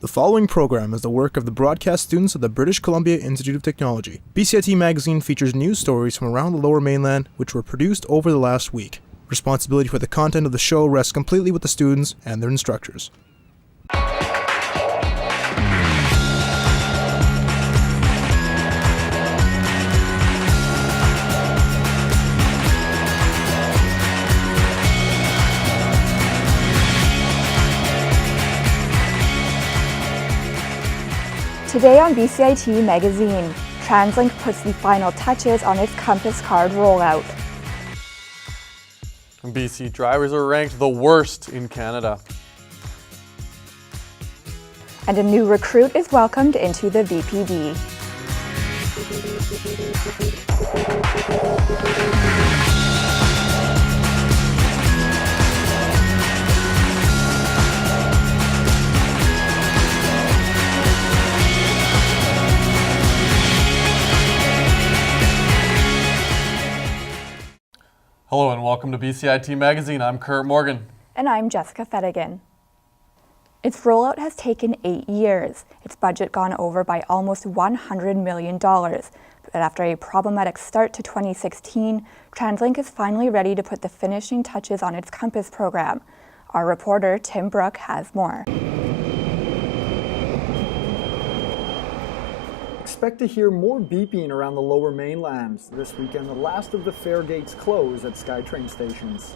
The following program is the work of the broadcast students of the British Columbia Institute of Technology. BCIT magazine features news stories from around the Lower Mainland which were produced over the last week. Responsibility for the content of the show rests completely with the students and their instructors. Today on BCIT magazine, TransLink puts the final touches on its Compass card rollout. BC drivers are ranked the worst in Canada. And a new recruit is welcomed into the VPD. Hello and welcome to BCIT Magazine. I'm Kurt Morgan. And I'm Jessica Fettigan. Its rollout has taken 8 years. Its budget gone over by almost $100 million. But after a problematic start to 2016, TransLink is finally ready to put the finishing touches on its Compass program. Our reporter, Tim Brook, has more. Expect to hear more beeping around the Lower Mainland. This weekend, the last of the fare gates close at SkyTrain stations.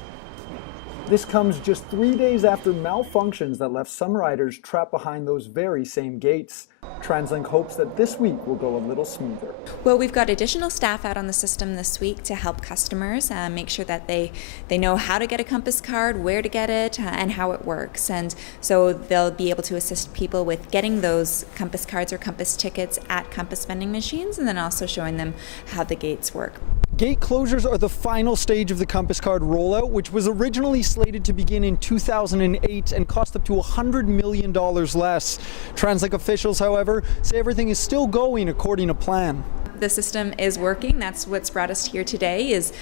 This comes just 3 days after malfunctions that left some riders trapped behind those very same gates. TransLink hopes that this week will go a little smoother. Well, we've got additional staff out on the system this week to help customers make sure that they know how to get a Compass card, where to get it, and how it works. And so they'll be able to assist people with getting those Compass cards or Compass tickets at Compass vending machines, and then also showing them how the gates work. Gate closures are the final stage of the Compass card rollout, which was originally slated to begin in 2008 and cost up to $100 million less. TransLink officials, however, say everything is still going according to plan. The system is working. That's what's brought us here today, is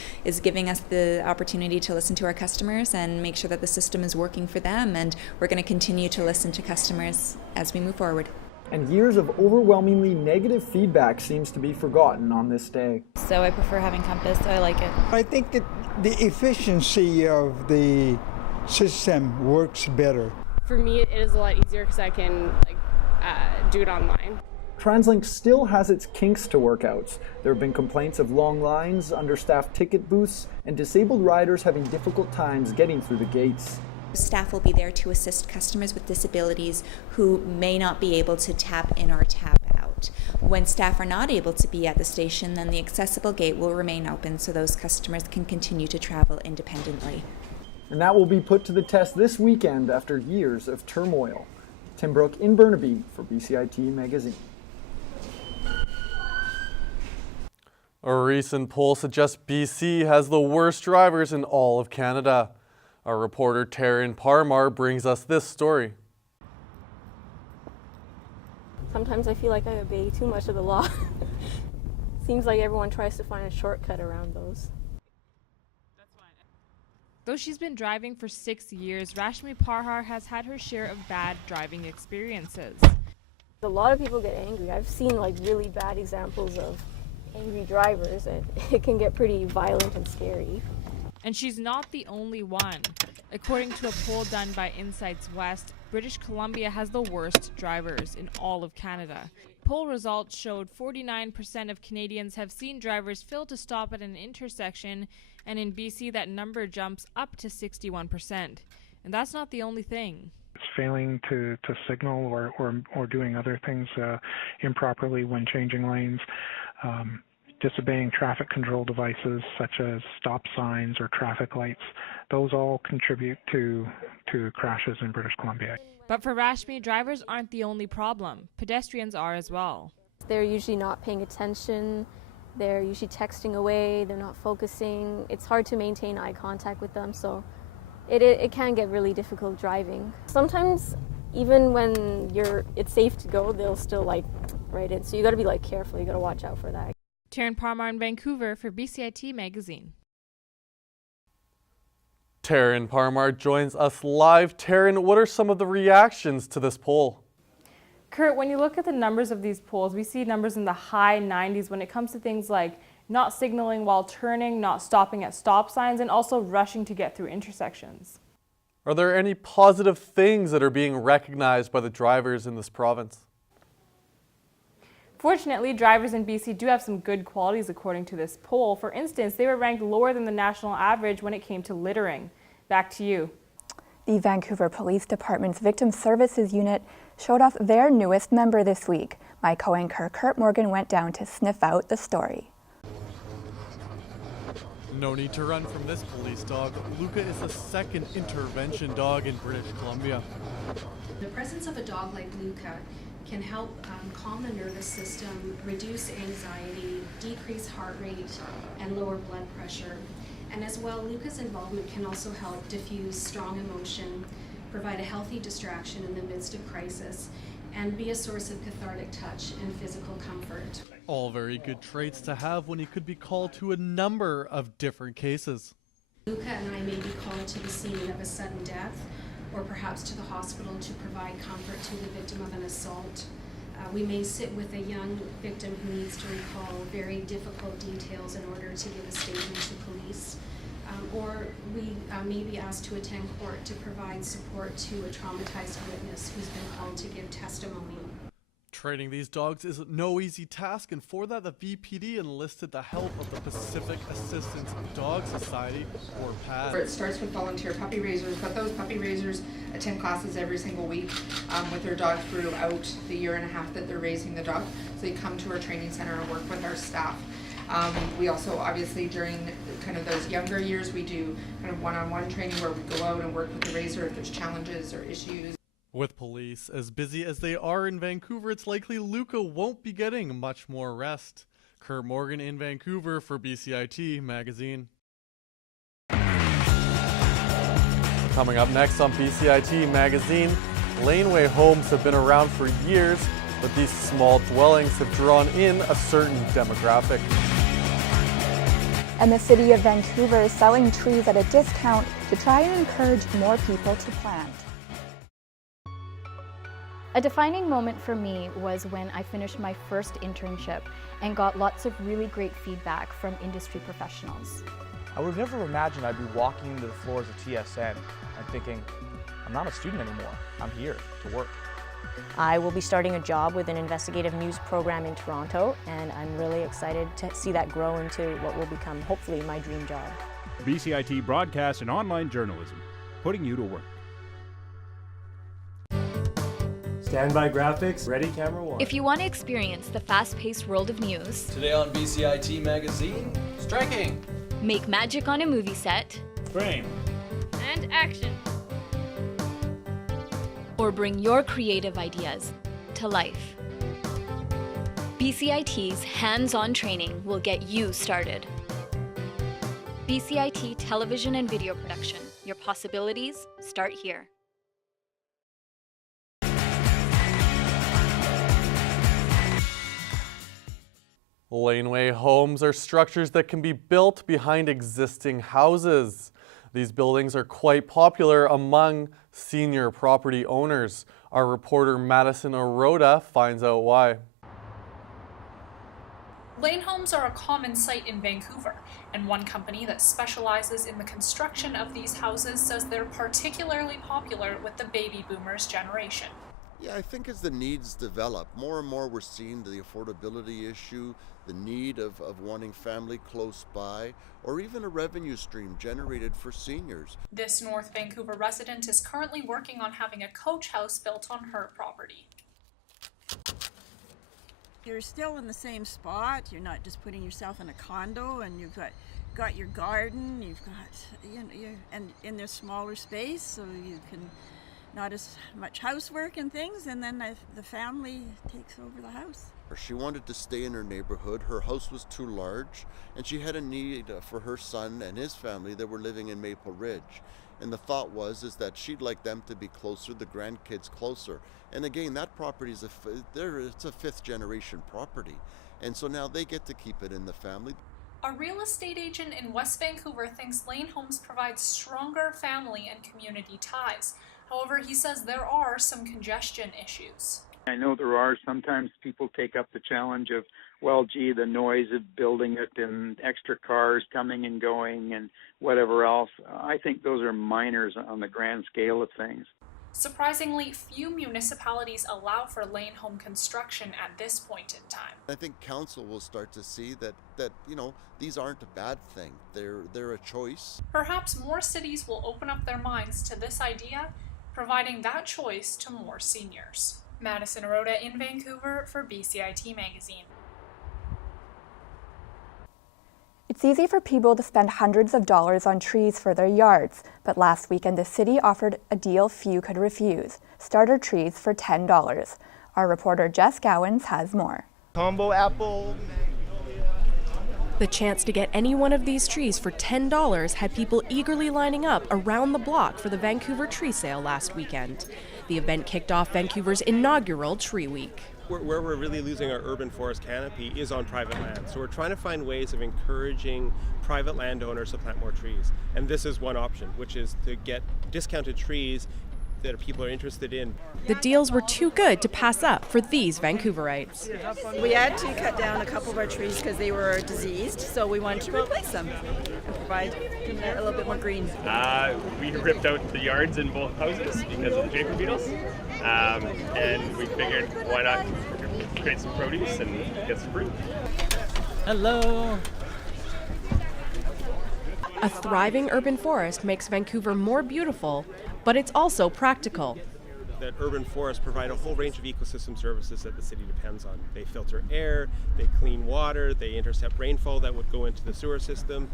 giving us the opportunity to listen to our customers and make sure that the system is working for them. And we're going to continue to listen to customers as we move forward. And years of overwhelmingly negative feedback seems to be forgotten on this day. So I prefer having Compass, so I like it. I think that the efficiency of the system works better. For me, it is a lot easier because I can do it online. TransLink still has its kinks to work out. There have been complaints of long lines, understaffed ticket booths, and disabled riders having difficult times getting through the gates. Staff will be there to assist customers with disabilities who may not be able to tap in or tap out. When staff are not able to be at the station, then the accessible gate will remain open so those customers can continue to travel independently. And that will be put to the test this weekend after years of turmoil. Tim Brook in Burnaby for BCIT Magazine. A recent poll suggests BC has the worst drivers in all of Canada. Our reporter Taryn Parmar brings us this story. Sometimes I feel like I obey too much of the law. Seems like everyone tries to find a shortcut around those. Though she's been driving for 6 years, Rashmi Parhar has had her share of bad driving experiences. A lot of people get angry. I've seen really bad examples of angry drivers, and it can get pretty violent and scary. And she's not the only one. According to a poll done by Insights West, British Columbia has the worst drivers in all of Canada. Poll results showed 49% of Canadians have seen drivers fail to stop at an intersection, and in BC that number jumps up to 61%. And that's not the only thing. It's failing to signal or doing other things improperly when changing lanes. Disobeying traffic control devices such as stop signs or traffic lights, those all contribute to crashes in British Columbia. But for Rashmi, drivers aren't the only problem. Pedestrians are as well. They're usually not paying attention, they're usually texting away, they're not focusing. It's hard to maintain eye contact with them, so it can get really difficult driving. Sometimes even when it's safe to go, they'll still right in, so you gotta be careful, you gotta watch out for that. Taryn Parmar in Vancouver for BCIT Magazine. Taryn Parmar joins us live. Taryn, what are some of the reactions to this poll? Kurt, when you look at the numbers of these polls, we see numbers in the high 90s when it comes to things like not signaling while turning, not stopping at stop signs, and also rushing to get through intersections. Are there any positive things that are being recognized by the drivers in this province? Fortunately, drivers in BC do have some good qualities according to this poll. For instance, they were ranked lower than the national average when it came to littering. Back to you. The Vancouver Police Department's Victim Services Unit showed off their newest member this week. My co-anchor Kurt Morgan went down to sniff out the story. No need to run from this police dog. Luca is the second intervention dog in British Columbia. The presence of a dog like Luca can help calm the nervous system, reduce anxiety, decrease heart rate, and lower blood pressure. And as well, Luca's involvement can also help diffuse strong emotion, provide a healthy distraction in the midst of crisis, and be a source of cathartic touch and physical comfort. All very good traits to have when he could be called to a number of different cases. Luca and I may be called to the scene of a sudden death, or perhaps to the hospital to provide comfort to the victim of an assault. We may sit with a young victim who needs to recall very difficult details in order to give a statement to police. Or we may be asked to attend court to provide support to a traumatized witness who's been called to give testimony. Training these dogs is no easy task, and for that the VPD enlisted the help of the Pacific Assistance Dog Society, or PAD. It starts with volunteer puppy raisers, but those puppy raisers attend classes every single week with their dog throughout the year and a half that they're raising the dog. So they come to our training center and work with our staff. We also, obviously, during kind of those younger years, we do kind of one-on-one training where we go out and work with the raiser if there's challenges or issues. With police as busy as they are in Vancouver, it's likely Luca won't be getting much more rest. Kurt Morgan in Vancouver for BCIT Magazine. Coming up next on BCIT Magazine, laneway homes have been around for years, but these small dwellings have drawn in a certain demographic. And the city of Vancouver is selling trees at a discount to try and encourage more people to plant. A defining moment for me was when I finished my first internship and got lots of really great feedback from industry professionals. I would have never imagined I'd be walking into the floors of TSN and thinking, I'm not a student anymore, I'm here to work. I will be starting a job with an investigative news program in Toronto, and I'm really excited to see that grow into what will become, hopefully, my dream job. BCIT broadcast and online journalism, putting you to work. Standby graphics, ready camera one. If you want to experience the fast-paced world of news. Today on BCIT Magazine, striking. Make magic on a movie set. Frame. And action. Or bring your creative ideas to life. BCIT's hands-on training will get you started. BCIT television and video production. Your possibilities start here. Laneway homes are structures that can be built behind existing houses. These buildings are quite popular among senior property owners. Our reporter Madison Oroda finds out why. Lane homes are a common sight in Vancouver, and one company that specializes in the construction of these houses says they're particularly popular with the baby boomers generation. Yeah, I think as the needs develop, more and more we're seeing the affordability issue, the need of wanting family close by, or even a revenue stream generated for seniors. This North Vancouver resident is currently working on having a coach house built on her property. You're still in the same spot. You're not just putting yourself in a condo, and you've got your garden, you've got, and in this smaller space, so you can not as much housework and things, and then the family takes over the house. She wanted to stay in her neighborhood. Her house was too large, and she had a need for her son and his family that were living in Maple Ridge. And the thought was that she'd like them to be closer, the grandkids closer. And again, that property is it's a fifth generation property, and so now they get to keep it in the family. A real estate agent in West Vancouver thinks Lane Homes provide stronger family and community ties. However, he says there are some congestion issues. I know there are sometimes people take up the challenge of, well, gee, the noise of building it and extra cars coming and going and whatever else. I think those are minors on the grand scale of things. Surprisingly, few municipalities allow for lane home construction at this point in time. I think council will start to see that these aren't a bad thing. They're a choice. Perhaps more cities will open up their minds to this idea, providing that choice to more seniors. Madison Arota in Vancouver for BCIT Magazine. It's easy for people to spend hundreds of dollars on trees for their yards, but last weekend the city offered a deal few could refuse: starter trees for $10. Our reporter Jess Gowans has more. Combo apple. The chance to get any one of these trees for $10 had people eagerly lining up around the block for the Vancouver tree sale last weekend. The event kicked off Vancouver's inaugural Tree Week. Where we're really losing our urban forest canopy is on private land. So we're trying to find ways of encouraging private landowners to plant more trees. And this is one option, which is to get discounted trees that people are interested in. The deals were too good to pass up for these Vancouverites. We had to cut down a couple of our trees because they were diseased, so we wanted to replace them and provide a little bit more green. We ripped out the yards in both houses because of the Jacob beetles, and we figured why not create some produce and get some fruit. Hello. A thriving urban forest makes Vancouver more beautiful, but it's also practical. That urban forests provide a whole range of ecosystem services that the city depends on. They filter air, they clean water, they intercept rainfall that would go into the sewer system.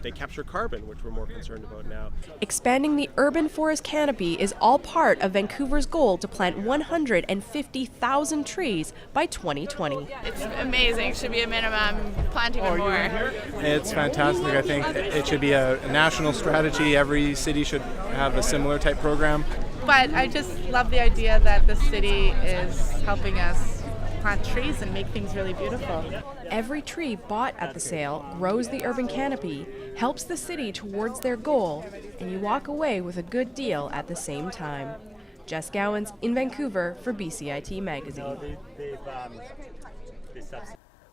They capture carbon, which we're more concerned about now. Expanding the urban forest canopy is all part of Vancouver's goal to plant 150,000 trees by 2020. It's amazing. Should be a minimum, planting more. It's fantastic. I think it should be a national strategy. Every city should have a similar type program. But I just love the idea that the city is helping us plant trees and make things really beautiful. Every tree bought at the sale grows the urban canopy, helps the city towards their goal, and you walk away with a good deal at the same time. Jess Gowans in Vancouver for BCIT Magazine.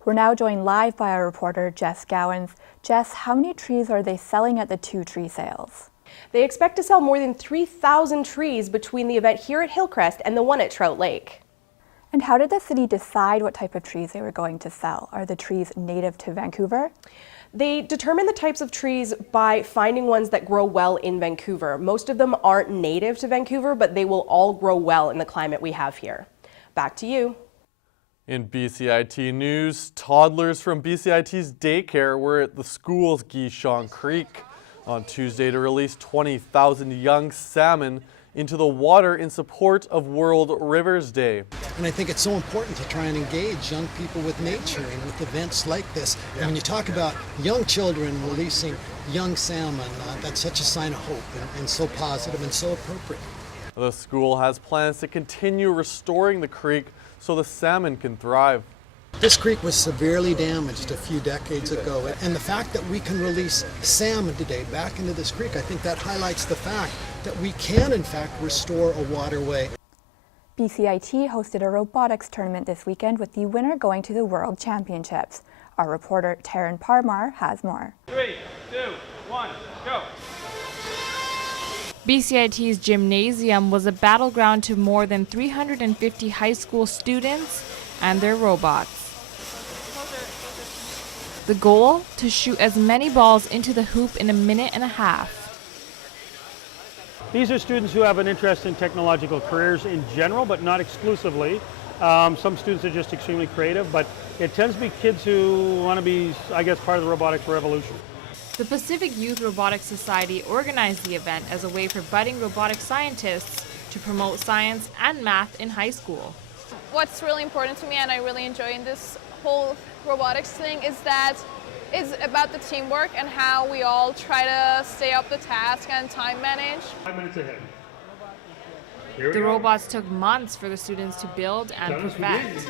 We're now joined live by our reporter Jess Gowans. Jess, how many trees are they selling at the two tree sales? They expect to sell more than 3,000 trees between the event here at Hillcrest and the one at Trout Lake. And how did the city decide what type of trees they were going to sell? Are the trees native to Vancouver? They determine the types of trees by finding ones that grow well in Vancouver. Most of them aren't native to Vancouver, but they will all grow well in the climate we have here. Back to you. In BCIT news, toddlers from BCIT's daycare were at the school's Gishong Creek on Tuesday to release 20,000 young salmon into the water in support of World Rivers Day. And I think it's so important to try and engage young people with nature and with events like this. And when you talk about young children releasing young salmon, that's such a sign of hope and so positive and so appropriate. The school has plans to continue restoring the creek so the salmon can thrive. This creek was severely damaged a few decades ago, and the fact that we can release salmon today back into this creek, I think that highlights the fact that we can in fact restore a waterway. BCIT hosted a robotics tournament this weekend with the winner going to the World Championships. Our reporter Taryn Parmar has more. 3, 2, 1, go! BCIT's gymnasium was a battleground to more than 350 high school students and their robots. The goal? To shoot as many balls into the hoop in a minute and a half. These are students who have an interest in technological careers in general, but not exclusively. Some students are just extremely creative, but it tends to be kids who want to be, I guess, part of the robotics revolution. The Pacific Youth Robotics Society organized the event as a way for budding robotic scientists to promote science and math in high school. What's really important to me and I really enjoy in this whole robotics thing is that it's about the teamwork and how we all try to stay up the task and time manage. 5 minutes ahead. The robots took months for the students to build and perfect.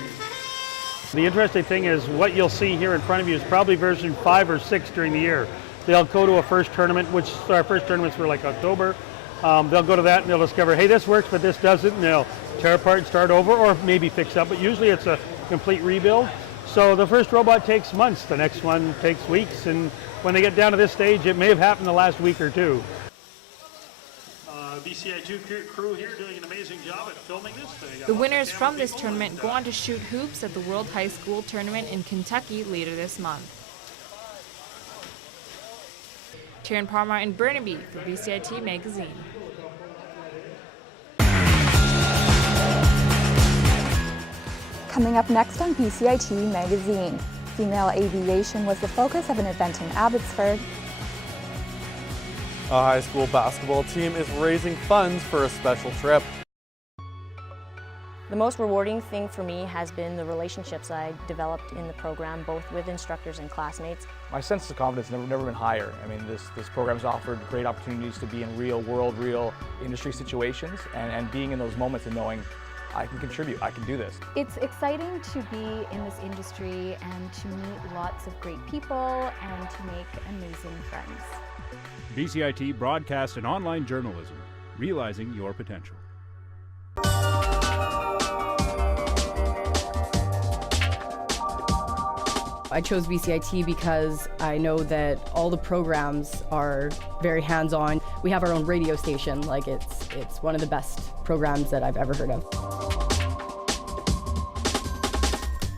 The interesting thing is what you'll see here in front of you is probably version 5 or 6 during the year. They'll go to a first tournament, which our first tournaments were like October. they'll go to that and they'll discover, hey, this works, but this doesn't, and they'll tear apart and start over, or maybe fix up, but usually it's a complete rebuild. So the first robot takes months, the next one takes weeks, and when they get down to this stage, it may have happened the last week or two. BCIT crew here doing an amazing job at filming this. The winners from this tournament go on to shoot hoops at the World High School Tournament in Kentucky later this month. Karen Parma in Burnaby for BCIT Magazine. Coming up next on BCIT Magazine, female aviation was the focus of an event in Abbotsford. A high school basketball team is raising funds for a special trip. The most rewarding thing for me has been the relationships I developed in the program, both with instructors and classmates. My sense of confidence has never been higher. I mean, this program's offered great opportunities to be in real world, real industry situations, and being in those moments and knowing I can contribute, I can do this. It's exciting to be in this industry and to meet lots of great people and to make amazing friends. BCIT Broadcast and Online Journalism, realizing your potential. I chose BCIT because I know that all the programs are very hands-on. We have our own radio station, like it's one of the best programs that I've ever heard of.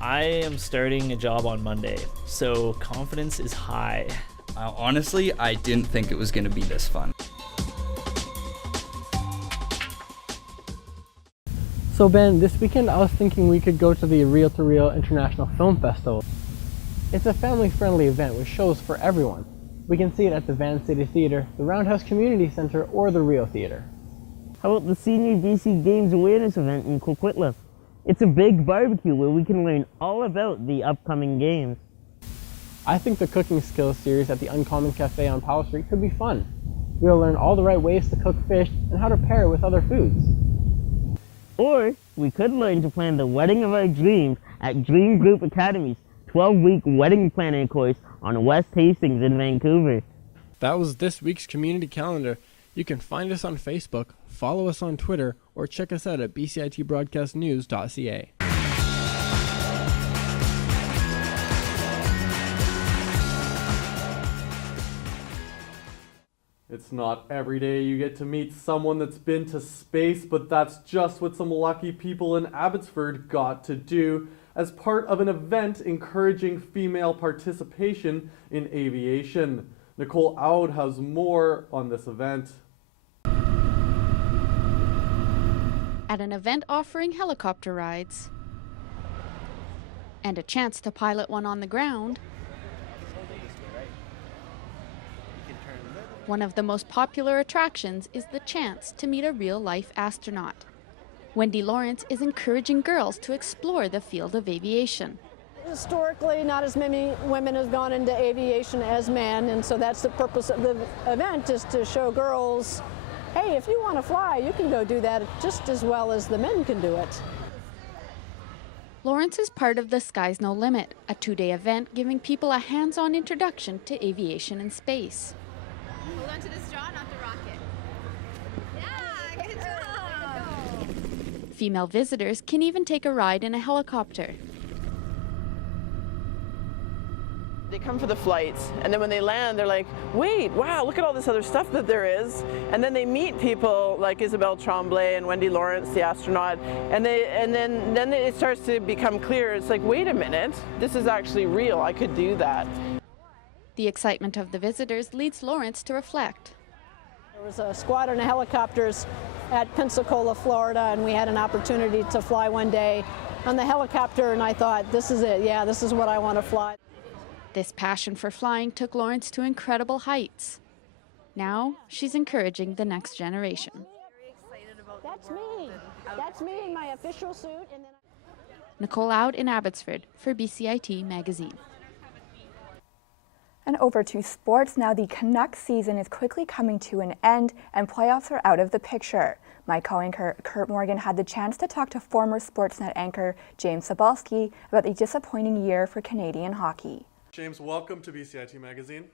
I am starting a job on Monday, so confidence is high. Honestly, I didn't think it was going to be this fun. So Ben, this weekend I was thinking we could go to the Reel to Reel International Film Festival. It's a family-friendly event with shows for everyone. We can see it at the Van City Theatre, the Roundhouse Community Centre, or the Reel Theatre. How about the Senior BC Games Awareness event in Coquitlam? It's a big barbecue where we can learn all about the upcoming games. I think the cooking skills series at the Uncommon Cafe on Powell Street could be fun. We'll learn all the right ways to cook fish and how to pair it with other foods. Or we could learn to plan the wedding of our dreams at Dream Group Academy's 12-week wedding planning course on West Hastings in Vancouver. That was this week's community calendar. You can find us on Facebook, follow us on Twitter, or check us out at bcitbroadcastnews.ca. It's not every day you get to meet someone that's been to space, but that's just what some lucky people in Abbotsford got to do as part of an event encouraging female participation in aviation. Nicole Aud has more on this event. At an event offering helicopter rides and a chance to pilot one on the ground, one of the most popular attractions is the chance to meet a real-life astronaut. Wendy Lawrence is encouraging girls to explore the field of aviation. Historically, not as many women have gone into aviation as men, and so that's the purpose of the event, is to show girls, hey, if you want to fly, you can go do that just as well as the men can do it. Lawrence is part of the Sky's No Limit, a two-day event giving people a hands-on introduction to aviation and space. Hold on to the straw, not the rocket. Yeah, good job. Female visitors can even take a ride in a helicopter. They come for the flights, and then when they land, they're like, wait, wow, look at all this other stuff that there is. And then they meet people like Isabelle Tremblay and Wendy Lawrence, the astronaut, and then it starts to become clear. It's like, wait a minute, this is actually real. I could do that. The excitement of the visitors leads Lawrence to reflect. There was a squadron of helicopters at Pensacola, Florida, and we had an opportunity to fly one day on the helicopter, and I thought, this is it. Yeah, this is what I want to fly. This passion for flying took Lawrence to incredible heights. Now she's encouraging the next generation. That's me. That's me in my official suit. And then Nicole Aud in Abbotsford for BCIT Magazine. And over to sports now. The Canucks season is quickly coming to an end and playoffs are out of the picture. My co-anchor Kurt Morgan had the chance to talk to former Sportsnet anchor James Sobalski about the disappointing year for Canadian hockey. James, welcome to BCIT Magazine.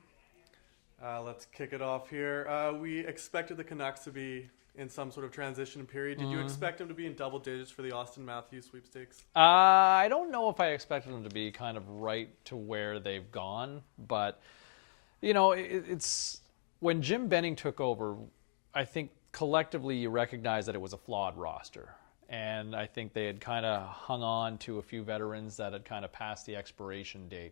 Let's kick it off here. We expected the Canucks to be in some sort of transition period. Did you expect them to be in double digits for the Austin Matthews sweepstakes? I don't know if I expected them to be kind of right to where they've gone, but you know, it's when Jim Benning took over, I think collectively you recognize that it was a flawed roster. And I think they had kind of hung on to a few veterans that had kind of passed the expiration date.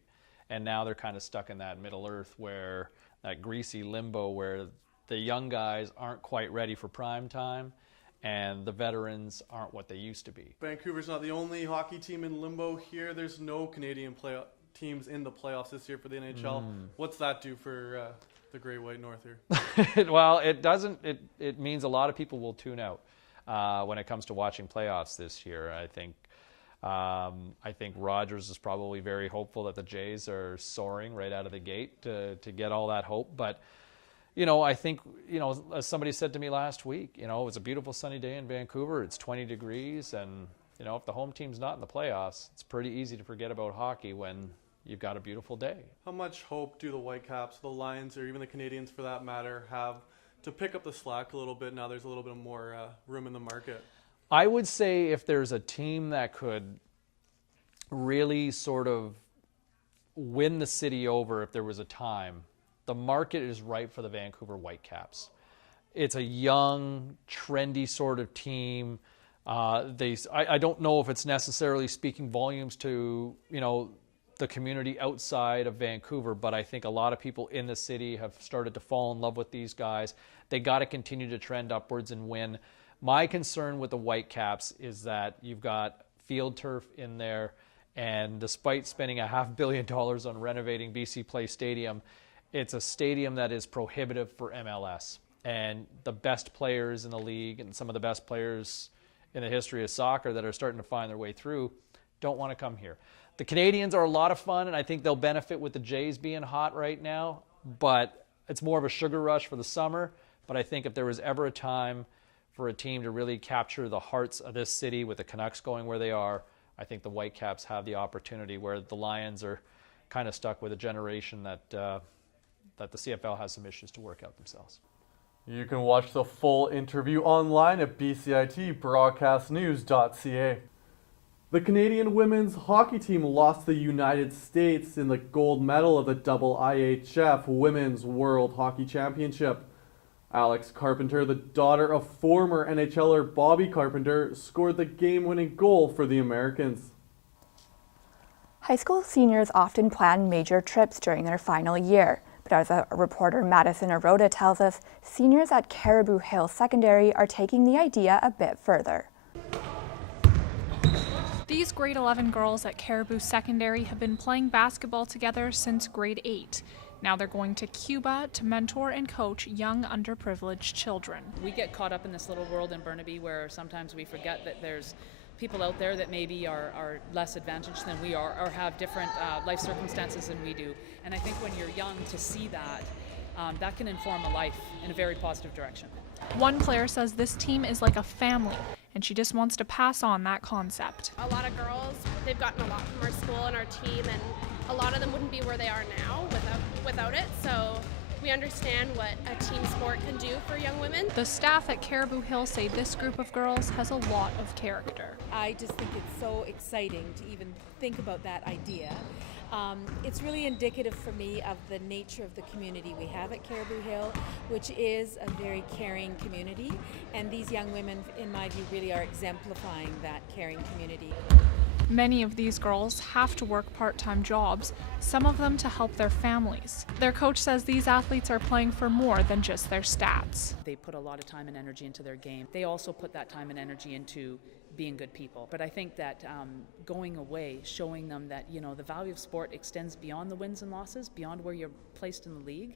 And now they're kind of stuck in that middle earth where that greasy limbo where the young guys aren't quite ready for prime time and the veterans aren't what they used to be. Vancouver's not the only hockey team in limbo here. There's no Canadian teams in the playoffs this year for the NHL. What's that do for the Great White North here? Well, it doesn't. It means a lot of people will tune out when it comes to watching playoffs this year. I think Rogers is probably very hopeful that the Jays are soaring right out of the gate to get all that hope. But, you know, I think, you know, as somebody said to me last week, you know, it was a beautiful sunny day in Vancouver. It's 20 degrees. And, you know, if the home team's not in the playoffs, it's pretty easy to forget about hockey when you've got a beautiful day. How much hope do the Whitecaps, the Lions, or even the Canadians for that matter, have to pick up the slack a little bit now there's a little bit more room in the market? I would say if there's a team that could really sort of win the city over if there was a time, the market is ripe for the Vancouver Whitecaps. It's a young, trendy sort of team. I don't know if it's necessarily speaking volumes to, you know, the community outside of Vancouver, but I think a lot of people in the city have started to fall in love with these guys. They got to continue to trend upwards and win. My concern with the Whitecaps is that you've got field turf in there, and despite spending $500 million on renovating BC Place Stadium, it's a stadium that is prohibitive for MLS. And the best players in the league and some of the best players in the history of soccer that are starting to find their way through don't want to come here. The Canadians are a lot of fun, and I think they'll benefit with the Jays being hot right now, but it's more of a sugar rush for the summer. But I think if there was ever a time for a team to really capture the hearts of this city with the Canucks going where they are, I think the Whitecaps have the opportunity, where the Lions are kind of stuck with a generation that the CFL has some issues to work out themselves. You can watch the full interview online at bcitbroadcastnews.ca. The Canadian women's hockey team lost the United States in the gold medal of the IIHF Women's World Hockey Championship. Alex Carpenter, the daughter of former NHLer Bobby Carpenter, scored the game-winning goal for the Americans. High school seniors often plan major trips during their final year, but as a reporter Madison Arota tells us, seniors at Caribou Hill Secondary are taking the idea a bit further. These grade 11 girls at Caribou Secondary have been playing basketball together since grade 8. Now they're going to Cuba to mentor and coach young underprivileged children. We get caught up in this little world in Burnaby where sometimes we forget that there's people out there that maybe are less advantaged than we are or have different life circumstances than we do. And I think when you're young, to see that, that can inform a life in a very positive direction. One player says this team is like a family, and she just wants to pass on that concept. A lot of girls, they've gotten a lot from our school and our team, and a lot of them wouldn't be where they are now without it. So we understand what a team sport can do for young women. The staff at Caribou Hill say this group of girls has a lot of character. I just think it's so exciting to even think about that idea. It's really indicative for me of the nature of the community we have at Caribou Hill, which is a very caring community, and these young women, in my view, really are exemplifying that caring community. Many of these girls have to work part-time jobs, some of them to help their families. Their coach says these athletes are playing for more than just their stats. They put a lot of time and energy into their game. They also put that time and energy into being good people. But I think that going away, showing them that, you know, the value of sport extends beyond the wins and losses, beyond where you're placed in the league,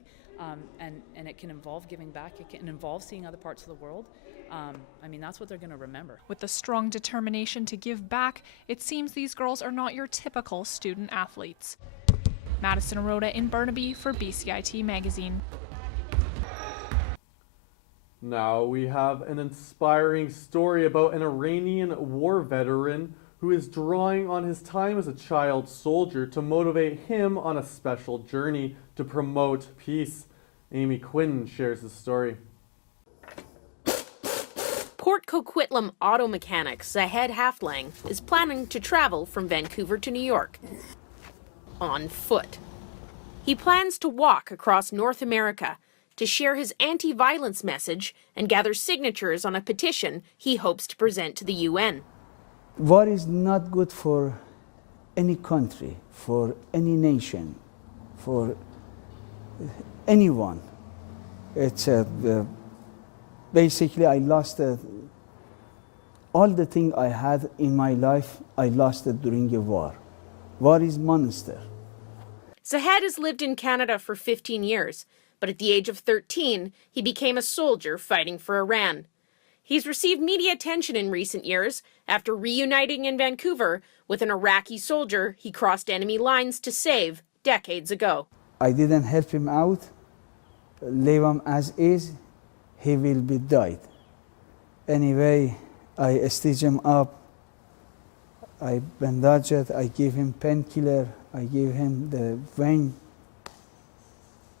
and it can involve giving back, it can involve seeing other parts of the world. I mean, that's what they're going to remember. With the strong determination to give back, it seems these girls are not your typical student athletes. Madison Arota in Burnaby for BCIT Magazine. Now we have an inspiring story about an Iranian war veteran who is drawing on his time as a child soldier to motivate him on a special journey to promote peace. Amy Quinn shares the story. Port Coquitlam auto mechanic Zahed Haflang is planning to travel from Vancouver to New York on foot. He plans to walk across North America to share his anti-violence message and gather signatures on a petition he hopes to present to the UN. War is not good for any country, for any nation, for anyone. It's basically I lost all the thing I had in my life. I lost it during a war. War is monster. Zahed has lived in Canada for 15 years, but at the age of 13, he became a soldier fighting for Iran. He's received media attention in recent years after reuniting in Vancouver with an Iraqi soldier he crossed enemy lines to save decades ago. I didn't help him out, leave him as is, he will be died. Anyway, I stitch him up, I bandage it, I give him painkiller, I give him the vein.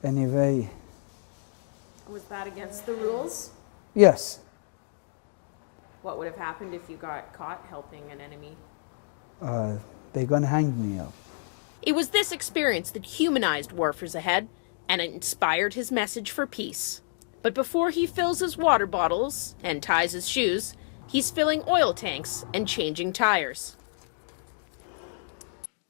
Anyway. Was that against the rules? Yes. What would have happened if you got caught helping an enemy? They're gonna hang me up. It was this experience that humanized war for Zahed, and it inspired his message for peace. But before he fills his water bottles and ties his shoes, he's filling oil tanks and changing tires.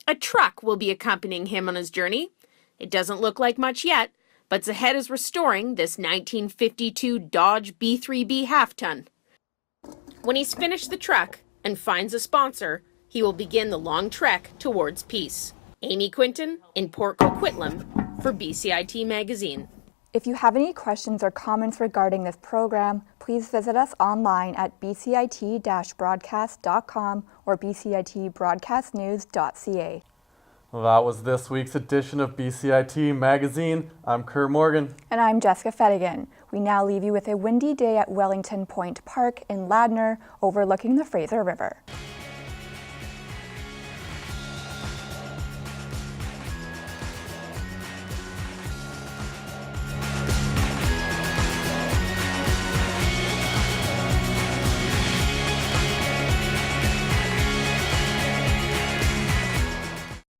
A truck will be accompanying him on his journey. It doesn't look like much yet, but Zahed is restoring this 1952 Dodge B3B half-ton. When he's finished the truck and finds a sponsor, he will begin the long trek towards peace. Amy Quinton in Port Coquitlam for BCIT Magazine. If you have any questions or comments regarding this program, please visit us online at bcit-broadcast.com or bcitbroadcastnews.ca. That was this week's edition of BCIT Magazine. I'm Kurt Morgan. And I'm Jessica Fettigan. We now leave you with a windy day at Wellington Point Park in Ladner, overlooking the Fraser River.